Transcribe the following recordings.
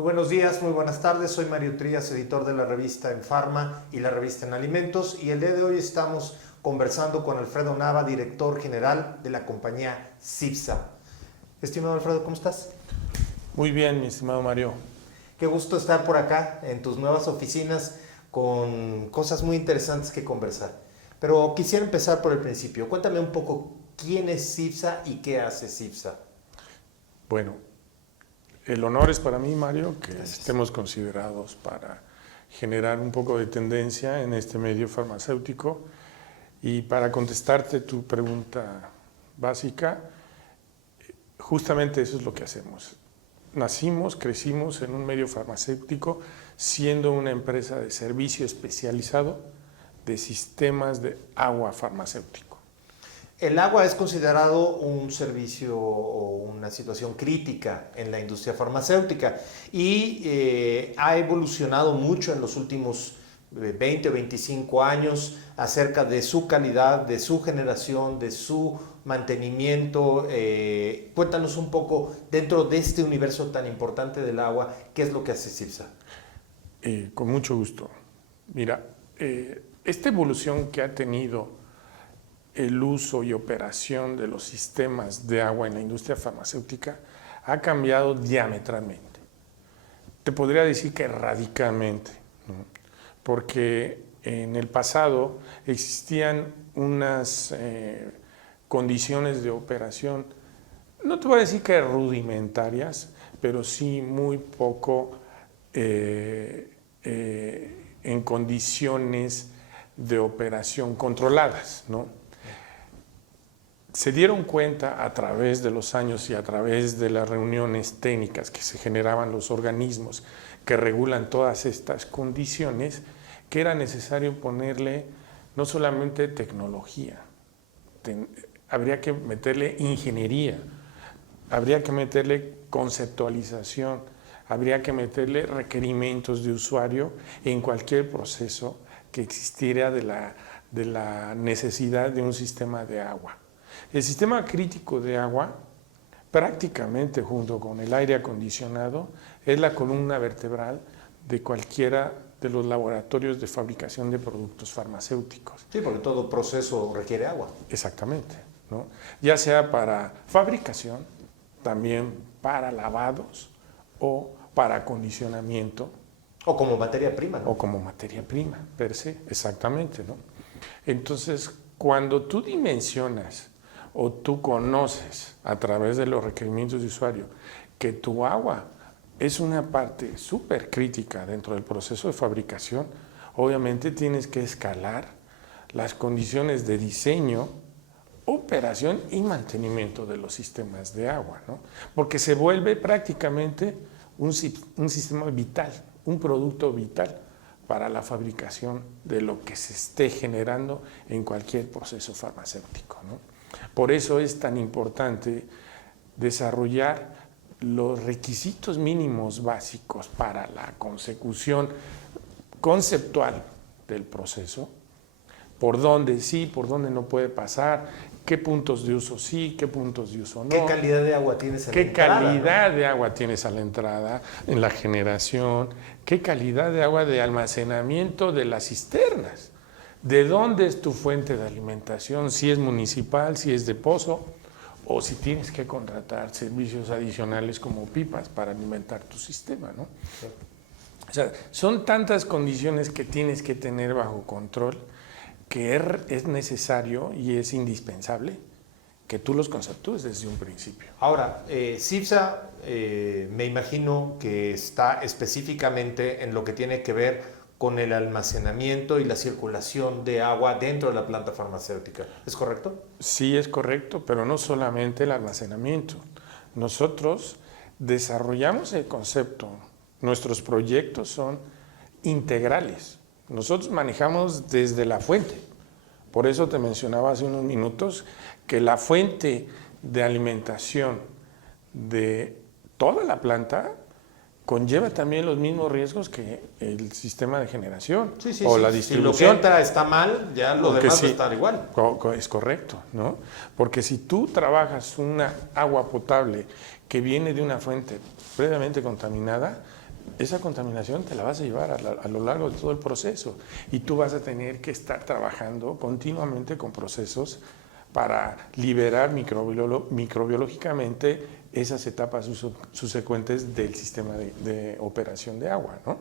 Muy buenos días, muy buenas tardes. Soy Mario Trías, editor de la revista En Pharma y la revista En Alimentos. Y el día de hoy estamos conversando con Alfredo Nava, director general de la compañía CIBSA. Estimado Alfredo, ¿cómo estás? Muy bien, mi estimado Mario. Qué gusto estar por acá en tus nuevas oficinas con cosas muy interesantes que conversar. Pero quisiera empezar por el principio. Cuéntame un poco quién es CIBSA y qué hace CIBSA. Bueno, el honor es para mí, Mario, que Gracias. estemos considerados para generar un poco de tendencia en este medio farmacéutico. Y para contestarte tu pregunta básica, justamente eso es lo que hacemos. Nacimos, crecimos en un medio farmacéutico siendo una empresa de servicio especializado de sistemas de agua farmacéutico. El agua es considerado un servicio o una situación crítica en la industria farmacéutica y ha evolucionado mucho en los últimos 20 o 25 años acerca de su calidad, de su generación, de su mantenimiento. Cuéntanos un poco, dentro de este universo tan importante del agua, ¿qué es lo que hace CIBSA? Con mucho gusto. Mira, esta evolución que ha tenido el uso y operación de los sistemas de agua en la industria farmacéutica ha cambiado diametralmente. Te podría decir que radicalmente, ¿no? Porque en el pasado existían unas condiciones de operación, no te voy a decir que rudimentarias, pero sí muy poco en condiciones de operación controladas, ¿no? Se dieron cuenta a través de los años y a través de las reuniones técnicas que se generaban los organismos que regulan todas estas condiciones, que era necesario ponerle no solamente tecnología, habría que meterle ingeniería, habría que meterle conceptualización, habría que meterle requerimientos de usuario en cualquier proceso que existiera de la necesidad de un sistema de agua. El sistema crítico de agua, prácticamente junto con el aire acondicionado, es la columna vertebral de cualquiera de los laboratorios de fabricación de productos farmacéuticos. Sí, porque todo proceso requiere agua. Exactamente, ¿no? Ya sea para fabricación, también para lavados o para acondicionamiento. O como materia prima, ¿no? O como materia prima, per se, exactamente, ¿no? Entonces, cuando tú dimensionas o tú conoces a través de los requerimientos de usuario que tu agua es una parte súper crítica dentro del proceso de fabricación, obviamente tienes que escalar las condiciones de diseño, operación y mantenimiento de los sistemas de agua, ¿no? Porque se vuelve prácticamente un sistema vital, un producto vital para la fabricación de lo que se esté generando en cualquier proceso farmacéutico, ¿no? Por eso es tan importante desarrollar los requisitos mínimos básicos para la consecución conceptual del proceso, por dónde sí, por dónde no puede pasar, qué puntos de uso sí, qué puntos de uso no. ¿Qué calidad de agua tienes a la entrada? ¿Qué calidad de agua tienes a la entrada, en la generación? ¿Qué calidad de agua de almacenamiento de las cisternas? ¿De dónde es tu fuente de alimentación? Si es municipal, si es de pozo, o si tienes que contratar servicios adicionales como pipas para alimentar tu sistema, ¿no? Sí. O sea, son tantas condiciones que tienes que tener bajo control que es necesario y es indispensable que tú los conceptúes desde un principio. Ahora, CIBSA me imagino que está específicamente en lo que tiene que ver con el almacenamiento y la circulación de agua dentro de la planta farmacéutica. ¿Es correcto? Sí, es correcto, pero no solamente el almacenamiento. Nosotros desarrollamos el concepto. Nuestros proyectos son integrales. Nosotros manejamos desde la fuente. Por eso te mencionaba hace unos minutos que la fuente de alimentación de toda la planta conlleva también los mismos riesgos que el sistema de generación o la distribución. Si lo que entra está mal, ya lo demás va a estar igual. Es correcto, ¿no? Porque si tú trabajas una agua potable que viene de una fuente previamente contaminada, esa contaminación te la vas a llevar a lo largo de todo el proceso y tú vas a tener que estar trabajando continuamente con procesos para liberar microbiológicamente esas etapas subsecuentes del sistema de operación de agua, ¿no?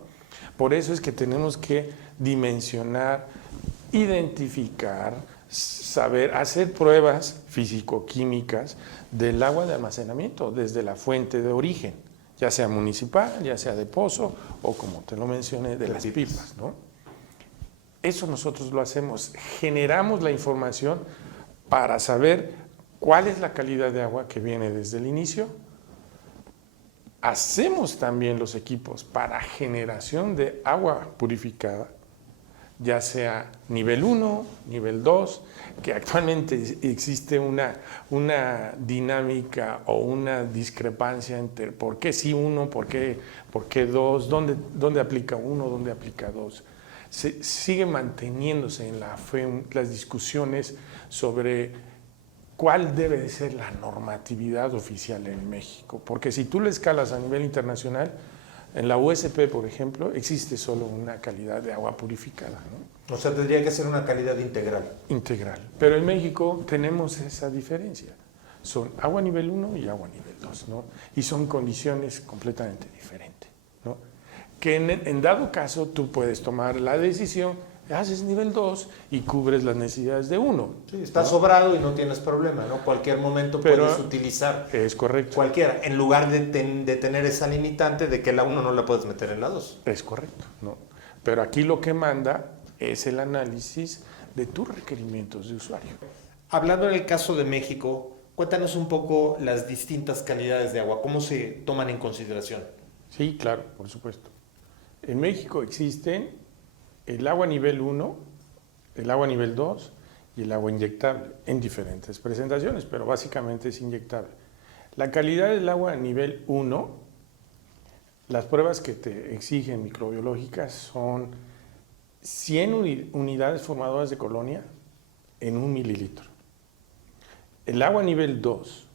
Por eso es que tenemos que dimensionar, identificar, saber, hacer pruebas físico-químicas del agua de almacenamiento desde la fuente de origen, ya sea municipal, ya sea de pozo o, como te lo mencioné, de las pipas, ¿no? Eso nosotros lo hacemos, generamos la información para saber cuál es la calidad de agua que viene desde el inicio. Hacemos también los equipos para generación de agua purificada, ya sea nivel 1, nivel 2, que actualmente existe una dinámica o una discrepancia entre por qué sí uno, por qué dos, dónde aplica uno, dónde aplica dos. Sigue manteniéndose en las discusiones sobre cuál debe de ser la normatividad oficial en México, porque si tú le escalas a nivel internacional, en la USP, por ejemplo, existe solo una calidad de agua purificada, ¿no? O sea, tendría que ser una calidad integral. Integral. Pero en México tenemos esa diferencia. Son agua nivel 1 y agua nivel 2, ¿no? Y son condiciones completamente diferentes, ¿no? Que en dado caso tú puedes tomar la decisión, haces nivel 2 y cubres las necesidades de 1. Sí, está, ¿no?, sobrado y no tienes problema, ¿no? Cualquier momento puedes utilizar. Es correcto. Cualquiera, en lugar de tener esa limitante de que la 1 no la puedes meter en la 2. Es correcto, ¿no? Pero aquí lo que manda es el análisis de tus requerimientos de usuario. Hablando en el caso de México, cuéntanos un poco las distintas calidades de agua, ¿cómo se toman en consideración? Sí, claro, por supuesto. En México existen el agua nivel 1, el agua nivel 2 y el agua inyectable en diferentes presentaciones, pero básicamente es inyectable. La calidad del agua a nivel 1, las pruebas que te exigen microbiológicas son 100 unidades formadoras de colonia en 1 mililitro. El agua nivel 2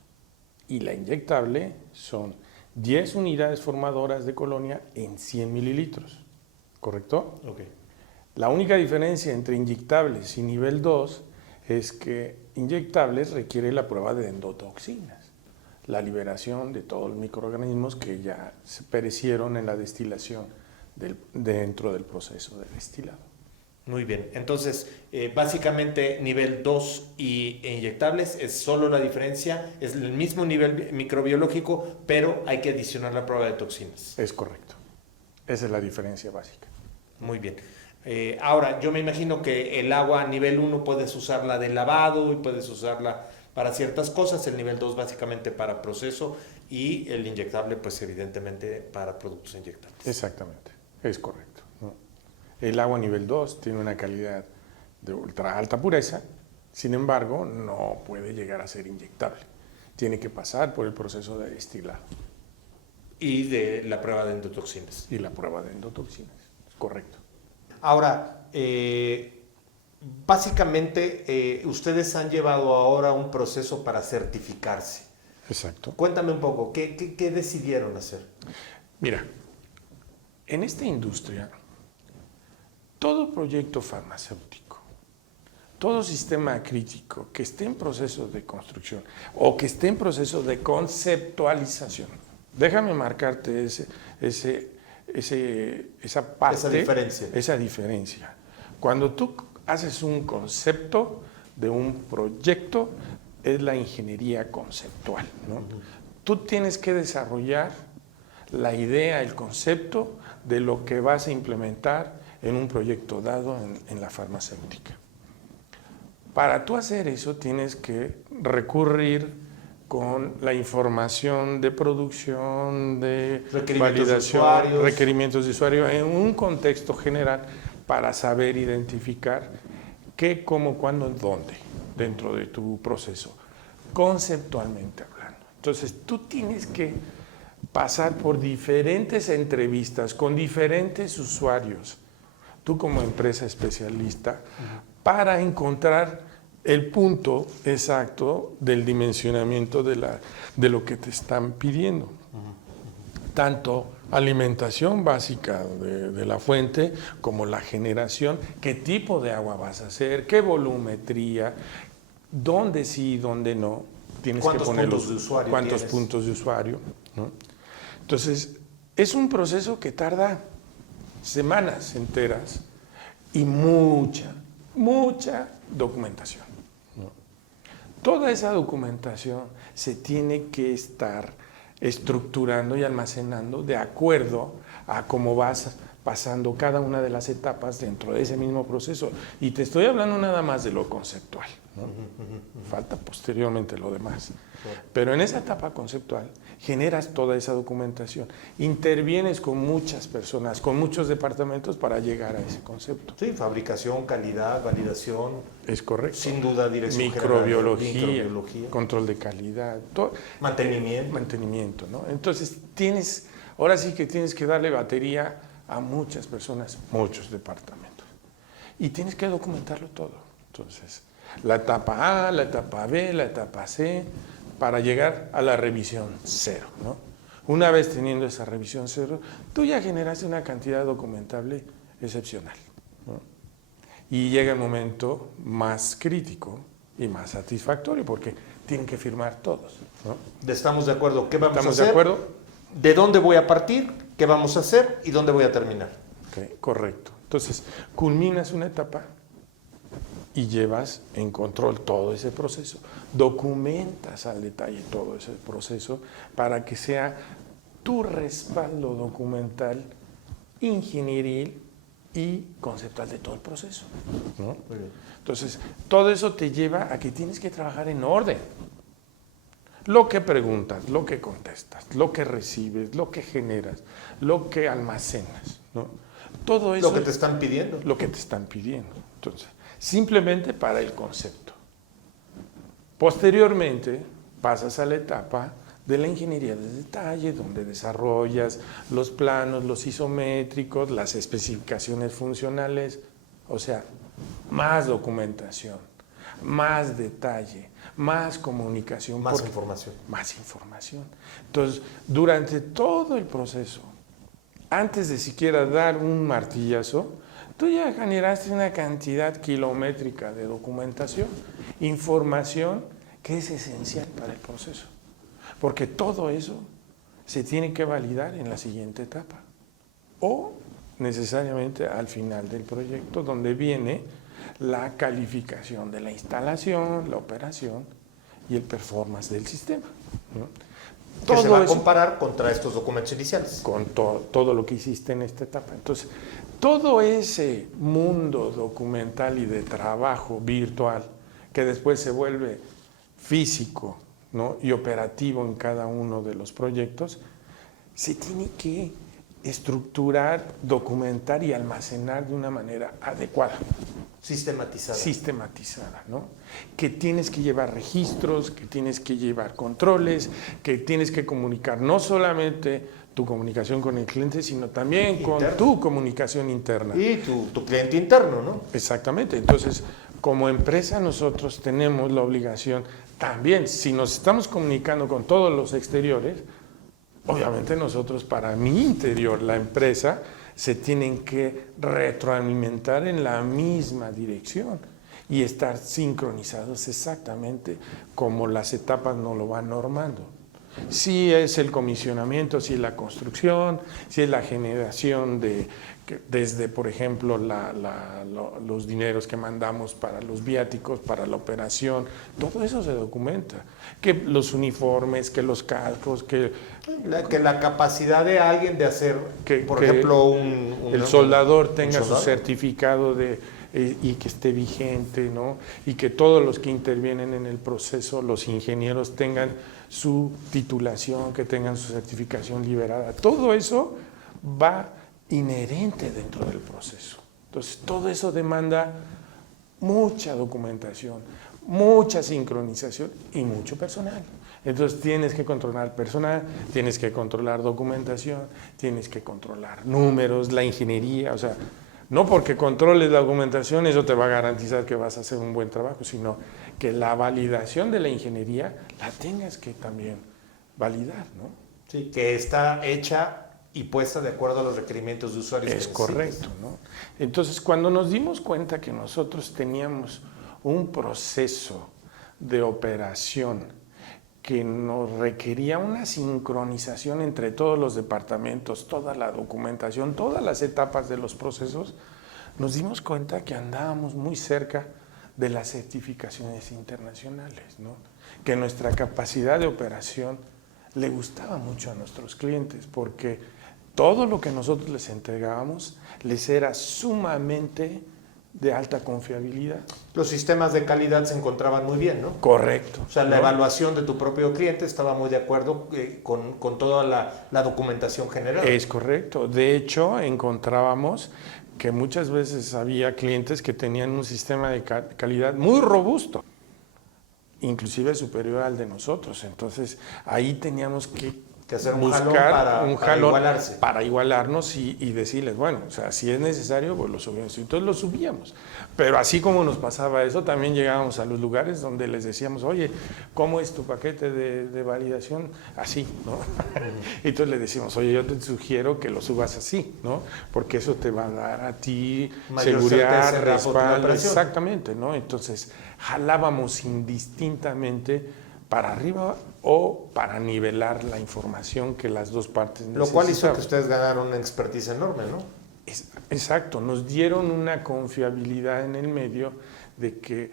y la inyectable son 10 unidades formadoras de colonia en 100 mililitros, ¿correcto? Ok. La única diferencia entre inyectables y nivel 2 es que inyectables requiere la prueba de endotoxinas, la liberación de todos los microorganismos que ya se perecieron en la destilación dentro del proceso de destilado. Muy bien, entonces básicamente nivel 2 e inyectables es solo la diferencia, es el mismo nivel microbiológico, pero hay que adicionar la prueba de toxinas. Es correcto, esa es la diferencia básica. Muy bien. Ahora, yo me imagino que el agua a nivel 1 puedes usarla de lavado y puedes usarla para ciertas cosas, el nivel 2 básicamente para proceso y el inyectable pues evidentemente para productos inyectables. Exactamente, es correcto, ¿no? El agua nivel 2 tiene una calidad de ultra alta pureza, sin embargo no puede llegar a ser inyectable, tiene que pasar por el proceso de destilado. Y de la prueba de endotoxinas. Y la prueba de endotoxinas, correcto. Ahora, básicamente ustedes han llevado ahora un proceso para certificarse. Exacto. Cuéntame un poco, ¿qué decidieron hacer? Mira, en esta industria, todo proyecto farmacéutico, todo sistema crítico que esté en proceso de construcción o que esté en proceso de conceptualización, déjame marcarte esa parte, esa diferencia. Cuando tú haces un concepto de un proyecto, es la ingeniería conceptual, ¿no? Tú tienes que desarrollar la idea, el concepto de lo que vas a implementar en un proyecto dado en la farmacéutica. Para tú hacer eso tienes que recurrir con la información de producción, de validación, requerimientos de usuario, en un contexto general para saber identificar qué, cómo, cuándo, dónde dentro de tu proceso, conceptualmente hablando. Entonces tú tienes que pasar por diferentes entrevistas con diferentes usuarios, tú como empresa especialista, para encontrar el punto exacto del dimensionamiento de lo que te están pidiendo. Tanto alimentación básica de la fuente, como la generación, qué tipo de agua vas a hacer, qué volumetría, dónde sí y dónde no. Tienes que poner cuántos puntos de usuario, ¿no? Entonces, es un proceso que tarda semanas enteras y mucha documentación, ¿no? Toda esa documentación se tiene que estar estructurando y almacenando de acuerdo a cómo vas pasando cada una de las etapas dentro de ese mismo proceso. Y te estoy hablando nada más de lo conceptual, ¿no? Falta posteriormente lo demás. Pero en esa etapa conceptual generas toda esa documentación, intervienes con muchas personas, con muchos departamentos para llegar a ese concepto. Sí, fabricación, calidad, validación. Es correcto. Sin duda, dirección microbiología, control de calidad, mantenimiento, ¿no? Entonces ahora sí que tienes que darle batería a muchas personas, muchos departamentos. Y tienes que documentarlo todo. Entonces, la etapa A, la etapa B, la etapa C, para llegar a la revisión 0, ¿no? Una vez teniendo esa revisión 0, tú ya generaste una cantidad documentable excepcional, ¿no? Y llega el momento más crítico y más satisfactorio, porque tienen que firmar todos, ¿no? ¿Estamos de acuerdo? ¿Qué vamos a hacer? ¿Estamos de acuerdo? ¿De dónde voy a partir? ¿Qué vamos a hacer? ¿Y dónde voy a terminar? Okay, correcto. Entonces, culminas una etapa y llevas en control todo ese proceso. Documentas al detalle todo ese proceso para que sea tu respaldo documental, ingenieril y conceptual de todo el proceso, ¿no? Entonces, todo eso te lleva a que tienes que trabajar en orden. Lo que preguntas, lo que contestas, lo que recibes, lo que generas, lo que almacenas, ¿no? Todo eso. Lo que te están pidiendo. Lo que te están pidiendo. Entonces, simplemente para el concepto. Posteriormente, pasas a la etapa de la ingeniería de detalle, donde desarrollas los planos, los isométricos, las especificaciones funcionales, o sea, más documentación, más detalle, más comunicación. Más información. Más información. Entonces, durante todo el proceso, antes de siquiera dar un martillazo, tú ya generaste una cantidad kilométrica de documentación, información que es esencial para el proceso. Porque todo eso se tiene que validar en la siguiente etapa. O necesariamente al final del proyecto, donde viene la calificación de la instalación, la operación y el performance del sistema, ¿no? Que se va a comparar contra estos documentos iniciales. Con todo lo que hiciste en esta etapa. Entonces, todo ese mundo documental y de trabajo virtual, que después se vuelve físico, ¿no? Y operativo en cada uno de los proyectos, se tiene que estructurar, documentar y almacenar de una manera adecuada. Sistematizada, ¿no? Que tienes que llevar registros, que tienes que llevar controles, que tienes que comunicar no solamente tu comunicación con el cliente, sino también con tu comunicación interna. Y tu cliente interno, ¿no? Exactamente. Entonces, como empresa nosotros tenemos la obligación también, si nos estamos comunicando con todos los exteriores, obviamente nosotros para mi interior, la empresa, se tienen que retroalimentar en la misma dirección y estar sincronizados exactamente como las etapas nos lo van normando. Si es el comisionamiento, si es la construcción, si es la generación desde, por ejemplo, los dineros que mandamos para los viáticos, para la operación, todo eso se documenta. Que los uniformes, que los cascos, que la capacidad de alguien de hacer, por ejemplo, el soldador tenga su certificado y que esté vigente, ¿no? Y que todos los que intervienen en el proceso, los ingenieros, tengan su titulación, que tengan su certificación liberada. Todo eso va inherente dentro del proceso. Entonces, todo eso demanda mucha documentación, mucha sincronización y mucho personal. Entonces, tienes que controlar personal, tienes que controlar documentación, tienes que controlar números, la ingeniería, o sea, no porque controles la documentación eso te va a garantizar que vas a hacer un buen trabajo, sino que la validación de la ingeniería la tengas que también validar, ¿no? Sí, que está hecha y puesta de acuerdo a los requerimientos de usuarios. Es correcto, ¿no? Entonces, cuando nos dimos cuenta que nosotros teníamos un proceso de operación que nos requería una sincronización entre todos los departamentos, toda la documentación, todas las etapas de los procesos, nos dimos cuenta que andábamos muy cerca de las certificaciones internacionales, ¿no? Que nuestra capacidad de operación le gustaba mucho a nuestros clientes, porque todo lo que nosotros les entregábamos les era sumamente de alta confiabilidad. Los sistemas de calidad se encontraban muy bien, ¿no? Correcto. O sea, la evaluación de tu propio cliente estaba muy de acuerdo con toda la documentación general. Es correcto. De hecho, encontrábamos que muchas veces había clientes que tenían un sistema de calidad muy robusto, inclusive superior al de nosotros. Entonces, ahí teníamos que hacer un buscar un jalón igualarse. Para igualarnos y decirles, bueno, o sea, si es necesario, pues lo subimos. Entonces lo subíamos. Pero así como nos pasaba eso, también llegábamos a los lugares donde les decíamos, oye, ¿cómo es tu paquete de validación? Así, ¿no? Y entonces le decíamos, oye, yo te sugiero que lo subas así, ¿no? Porque eso te va a dar a ti mayor seguridad, certeza, respaldo. Exactamente, ¿no? Entonces jalábamos indistintamente para arriba o para nivelar la información que las dos partes necesitaban. Lo cual hizo que ustedes ganaran una expertise enorme, ¿no? Exacto, nos dieron una confiabilidad en el medio de que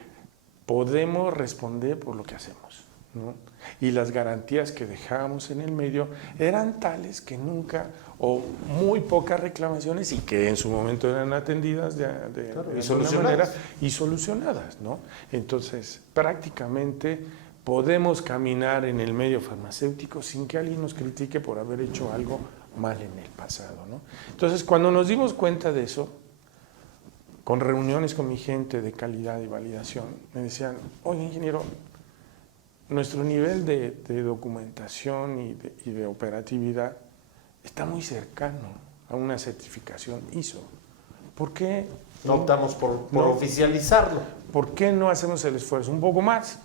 podemos responder por lo que hacemos, ¿no? Y las garantías que dejábamos en el medio eran tales que nunca, o muy pocas reclamaciones, y que en su momento eran atendidas de alguna manera y solucionadas, ¿no? Entonces, prácticamente podemos caminar en el medio farmacéutico sin que alguien nos critique por haber hecho algo mal en el pasado, ¿no? Entonces, cuando nos dimos cuenta de eso, con reuniones con mi gente de calidad y validación, me decían, oye, ingeniero, nuestro nivel de documentación y de operatividad está muy cercano a una certificación ISO. ¿Por qué no optamos por oficializarlo? ¿Por qué no hacemos el esfuerzo un poco más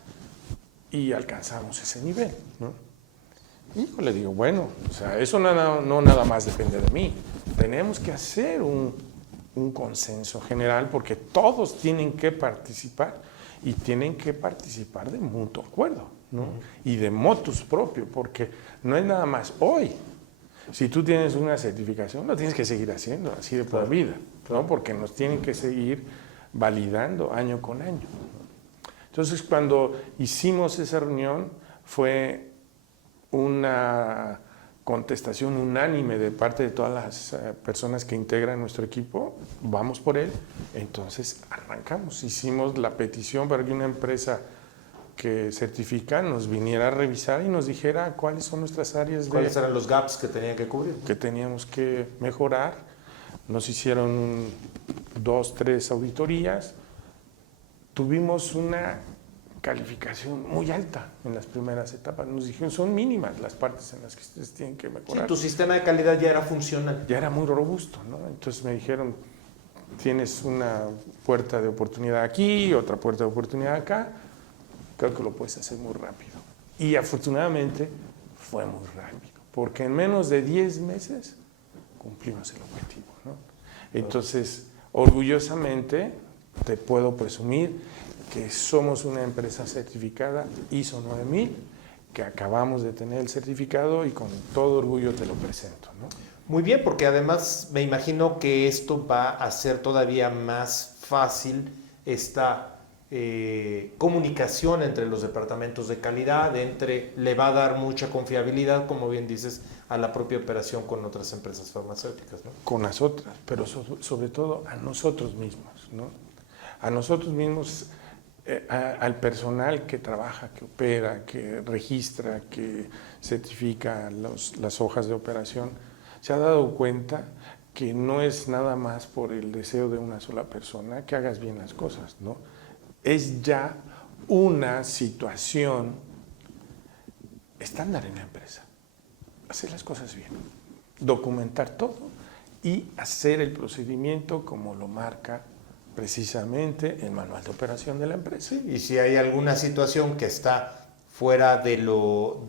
y alcanzamos ese nivel, ¿no? Y yo le digo, bueno, o sea, eso no nada más depende de mí. Tenemos que hacer un consenso general porque todos tienen que participar y tienen que participar de mutuo acuerdo, ¿no? Y de motus propio, porque no es nada más hoy. Si tú tienes una certificación, lo tienes que seguir haciendo así de por vida, ¿no? Porque nos tienen que seguir validando año con año. Entonces, cuando hicimos esa reunión, fue una contestación unánime de parte de todas las personas que integran nuestro equipo, vamos por él. Entonces, arrancamos. Hicimos la petición para que una empresa que certifica nos viniera a revisar y nos dijera cuáles son nuestras áreas ¿Cuáles eran los gaps que tenían que cubrir? Que teníamos que mejorar. Nos hicieron 2, 3 auditorías. Tuvimos una calificación muy alta en las primeras etapas. Nos dijeron, son mínimas las partes en las que ustedes tienen que mejorar. Sí, tu sistema de calidad ya era funcional. Ya era muy robusto, ¿no? Entonces me dijeron, tienes una puerta de oportunidad aquí, otra puerta de oportunidad acá, creo que lo puedes hacer muy rápido. Y afortunadamente fue muy rápido, porque en menos de 10 meses cumplimos el objetivo, ¿no? Entonces, orgullosamente te puedo presumir que somos una empresa certificada ISO 9000, que acabamos de tener el certificado y con todo orgullo te lo presento, ¿no? Muy bien, porque además me imagino que esto va a hacer todavía más fácil esta comunicación entre los departamentos de calidad, le va a dar mucha confiabilidad, como bien dices, a la propia operación con otras empresas farmacéuticas, ¿no? Con las otras, pero sobre todo a nosotros mismos, ¿no? A nosotros mismos, al personal que trabaja, que opera, que registra, que certifica las hojas de operación, se ha dado cuenta que no es nada más por el deseo de una sola persona que hagas bien las cosas, ¿no? Es ya una situación estándar en la empresa. Hacer las cosas bien, documentar todo y hacer el procedimiento como lo marca precisamente el manual de operación de la empresa. Sí, y si hay alguna situación que está fuera de lo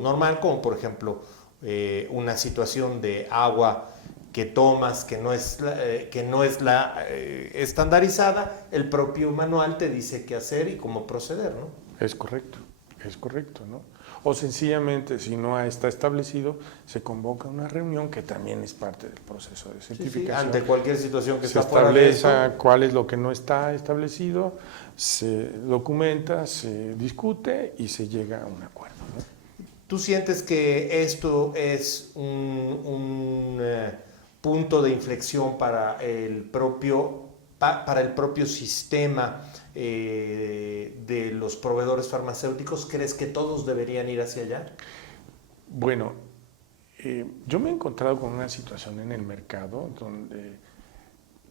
normal, como por ejemplo una situación de agua que tomas que no es la estandarizada, el propio manual te dice qué hacer y cómo proceder, ¿no? Es correcto, ¿no? O sencillamente, si no está establecido, se convoca una reunión que también es parte del proceso de certificación. Sí, ante cualquier situación que se está fuera de establece eso, cuál es lo que no está establecido, se documenta, se discute y se llega a un acuerdo, ¿no? ¿Tú sientes que esto es un punto de inflexión para el propio sistema de los proveedores farmacéuticos? ¿Crees que todos deberían ir hacia allá? Bueno, yo me he encontrado con una situación en el mercado donde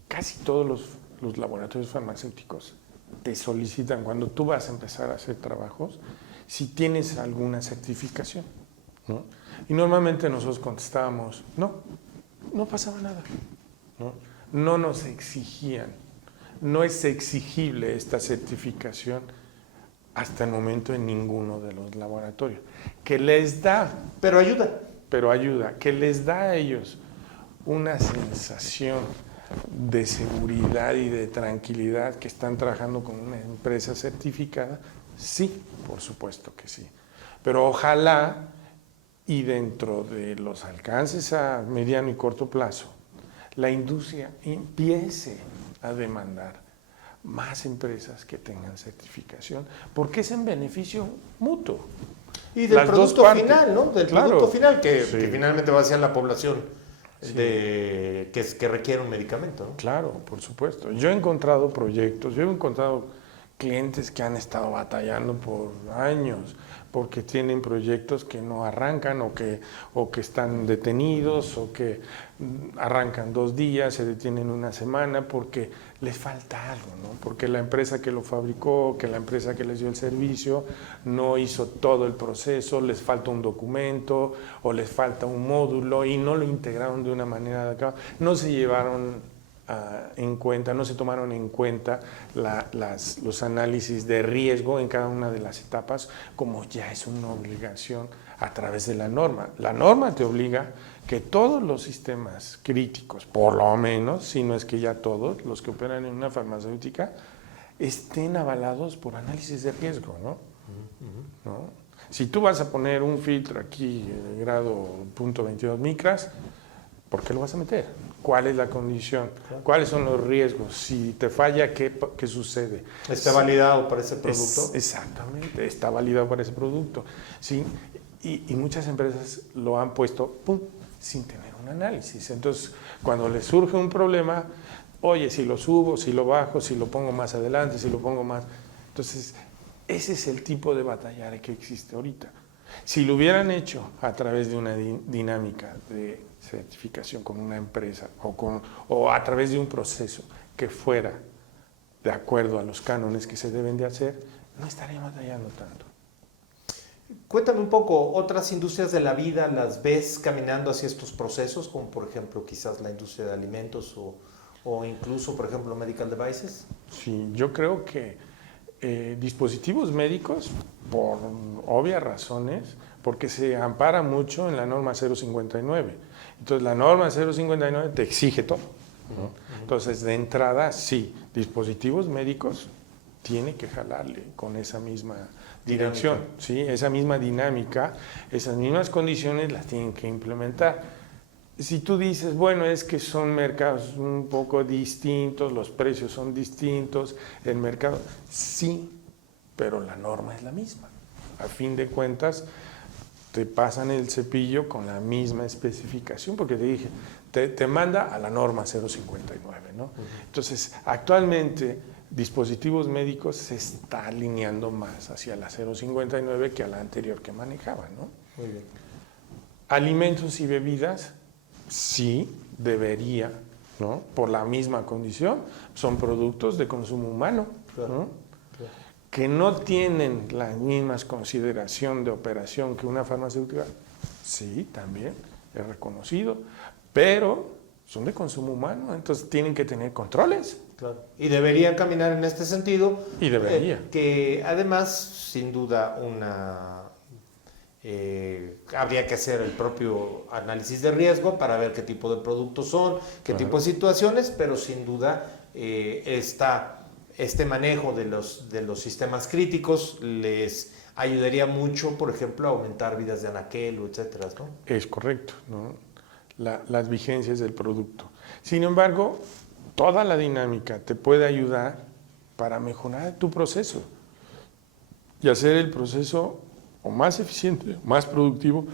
casi todos los laboratorios farmacéuticos te solicitan, cuando tú vas a empezar a hacer trabajos, si tienes alguna certificación, ¿no? Y normalmente nosotros contestábamos, no pasaba nada, no nos exigían, no es exigible esta certificación hasta el momento en ninguno de los laboratorios, que les da, pero ayuda, que les da a ellos una sensación de seguridad y de tranquilidad que están trabajando con una empresa certificada. Sí, por supuesto que sí. Pero ojalá, y dentro de los alcances a mediano y corto plazo, la industria empiece a demandar más empresas que tengan certificación, porque es en beneficio mutuo. Y del producto final, ¿no? Del producto final, que finalmente va hacia la población que requiere un medicamento, ¿no? Claro, por supuesto. Yo he encontrado proyectos, yo he encontrado clientes que han estado batallando por años porque tienen proyectos que no arrancan o que están detenidos o que arrancan 2 días, se detienen 1 semana porque les falta algo, ¿no? Porque la empresa que lo fabricó, que la empresa que les dio el servicio no hizo todo el proceso, les falta un documento o les falta un módulo y no lo integraron de una manera adecuada, no se llevaron en cuenta, no se tomaron en cuenta los análisis de riesgo en cada una de las etapas, como ya es una obligación a través de la norma. La norma te obliga que todos los sistemas críticos, por lo menos, si no es que ya todos los que operan en una farmacéutica, estén avalados por análisis de riesgo, ¿no? ¿No? Si tú vas a poner un filtro aquí de grado 0.22 micras, ¿por qué lo vas a meter? ¿Cuál es la condición? ¿Cuáles son los riesgos? Si te falla, ¿qué sucede? ¿Está validado para ese producto? Exactamente, está validado para ese producto. ¿Sí? Y muchas empresas lo han puesto sin tener un análisis. Entonces, cuando les surge un problema, oye, si lo subo, si lo bajo, si lo pongo más adelante, si lo pongo más... Entonces, ese es el tipo de batallar que existe ahorita. Si lo hubieran hecho a través de una dinámica de certificación con una empresa o a través de un proceso que fuera de acuerdo a los cánones que se deben de hacer, no estaría batallando tanto. Cuéntame un poco, ¿otras industrias de la vida las ves caminando hacia estos procesos, como por ejemplo quizás la industria de alimentos o incluso, por ejemplo, medical devices? Sí, yo creo que dispositivos médicos, por obvias razones, porque se ampara mucho en la norma 059. Entonces, la norma 059 te exige todo, ¿no? Entonces, de entrada, sí, dispositivos médicos tiene que jalarle con esa misma dirección, ¿sí? Esa misma dinámica, esas mismas condiciones las tienen que implementar. Si tú dices, bueno, es que son mercados un poco distintos, los precios son distintos, el mercado, sí, pero la norma es la misma. A fin de cuentas, te pasan el cepillo con la misma especificación, porque te dije, te manda a la norma 059, ¿no? Entonces, actualmente, dispositivos médicos se está alineando más hacia la 059 que a la anterior que manejaba, ¿no? Muy bien. Alimentos y bebidas, sí, debería, ¿no? Por la misma condición, son productos de consumo humano, Claro, ¿no? claro. Que no tienen las mismas consideración de operación que una farmacéutica, sí, también es reconocido, pero son de consumo humano, entonces tienen que tener controles. Claro. Y deberían caminar en este sentido. Y debería. Que además, sin duda, Habría que hacer el propio análisis de riesgo para ver qué tipo de productos son, qué tipo de situaciones, pero sin duda este manejo de los sistemas críticos les ayudaría mucho, por ejemplo, a aumentar vidas de anaquel, etcétera, ¿no? Es correcto, ¿no? Las vigencias del producto. Sin embargo, toda la dinámica te puede ayudar para mejorar tu proceso y hacer el proceso o más eficiente, más productivo,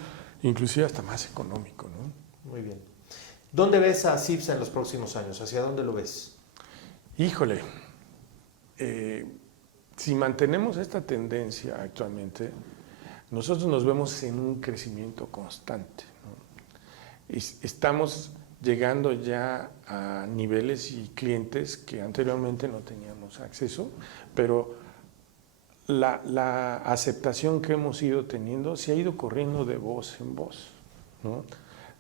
inclusive hasta más económico, ¿no? Muy bien. ¿Dónde ves a CIPSA en los próximos años? ¿Hacia dónde lo ves? Híjole, si mantenemos esta tendencia actualmente, nosotros nos vemos en un crecimiento constante, ¿no? Estamos llegando ya a niveles y clientes que anteriormente no teníamos acceso, pero la aceptación que hemos ido teniendo se ha ido corriendo de voz en voz, ¿no?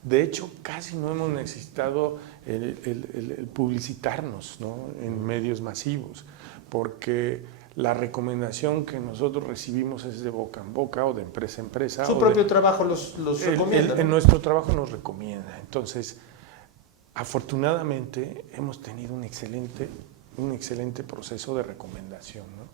De hecho, casi no hemos necesitado el publicitarnos, ¿no? En medios masivos, porque la recomendación que nosotros recibimos es de boca en boca o de empresa en empresa. Su propio trabajo los recomienda, ¿no? En nuestro trabajo nos recomienda. Entonces, afortunadamente, hemos tenido un excelente proceso de recomendación, ¿no?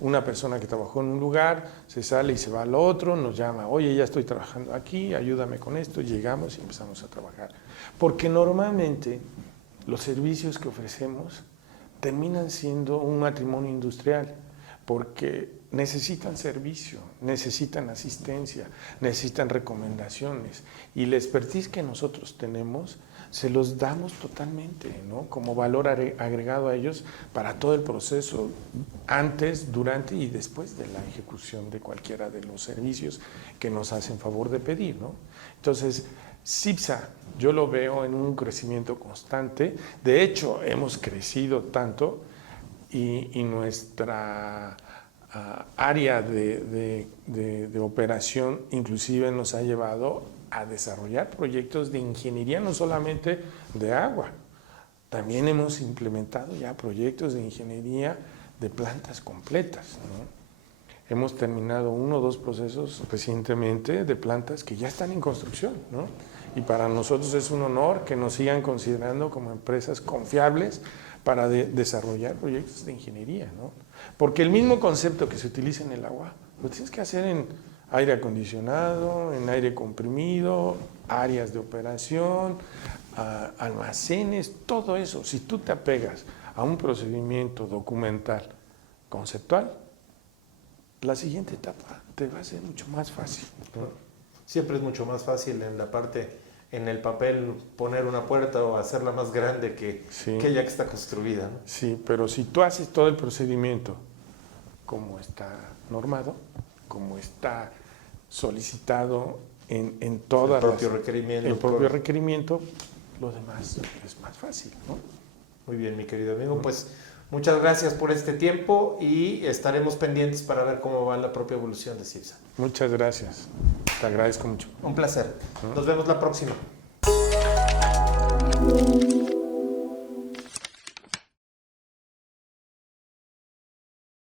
Una persona que trabajó en un lugar se sale y se va al otro, nos llama, oye, ya estoy trabajando aquí, ayúdame con esto, llegamos y empezamos a trabajar. Porque normalmente los servicios que ofrecemos terminan siendo un matrimonio industrial, porque necesitan servicio, necesitan asistencia, necesitan recomendaciones, y la expertise que nosotros tenemos se los damos totalmente, ¿no? Como valor agregado a ellos para todo el proceso, antes, durante y después de la ejecución de cualquiera de los servicios que nos hacen favor de pedir, ¿no? Entonces, CIPSA, yo lo veo en un crecimiento constante. De hecho, hemos crecido tanto y nuestra área de operación inclusive nos ha llevado a desarrollar proyectos de ingeniería, no solamente de agua. También hemos implementado ya proyectos de ingeniería de plantas completas, ¿no? Hemos terminado 1 o 2 procesos recientemente de plantas que ya están en construcción, ¿no? Y para nosotros es un honor que nos sigan considerando como empresas confiables para desarrollar proyectos de ingeniería, ¿no? Porque el mismo concepto que se utiliza en el agua, lo tienes que hacer en aire acondicionado, en aire comprimido, áreas de operación, almacenes, todo eso. Si tú te apegas a un procedimiento documental, conceptual, la siguiente etapa te va a ser mucho más fácil, ¿no? Siempre es mucho más fácil en el papel, poner una puerta o hacerla más grande que ya que está construida, ¿no? Sí, pero si tú haces todo el procedimiento como está normado, como está solicitado en todas el propio requerimiento, lo demás es más fácil, ¿no? Muy bien, mi querido amigo, pues muchas gracias por este tiempo y estaremos pendientes para ver cómo va la propia evolución de CIPSA. Muchas gracias, te agradezco mucho. Un placer. Nos vemos la próxima.